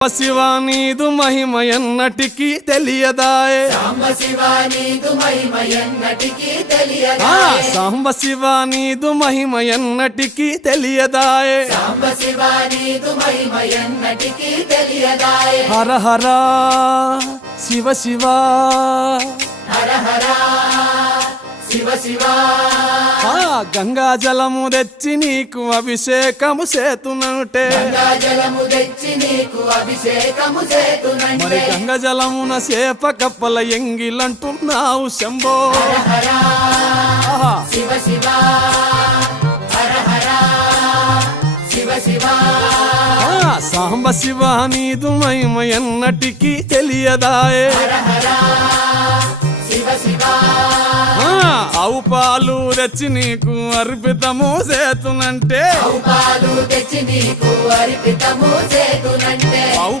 శివ నీదు మహిమ ఎన్నటికీ తెలియదాయే సాంబ శివ నీదు మహిమ ఎన్నటికీ తెలియదాయే సాంబ శివ నీదు మహిమ ఎన్నటికీ తెలియదాయే సాంబ శివ నీదు మహిమ ఎన్నటికీ తెలియదాయే హర హర శివ శివ హర హర శివ శివ గంగా జలము తెచ్చి నీకు అభిషేకము చేతునంటే గంగా జలము తెచ్చి నీకు అభిషేకము మరి చేతునంటే గంగా జలమున చేప కప్పల ఎంగిలంటున్నావు శంభో హర ఆహా. శివ శివ హర హర శివ శివ సాంబ శివ నీదు మహిమ ఎన్నటికీ తెలియదాయే హర హర శివ శివ ఆవు పాలు తెచ్చి నీకు అర్పితము చేతునంటే పాలు తెచ్చి నీకు అర్పితము చేతునంటే ఆవు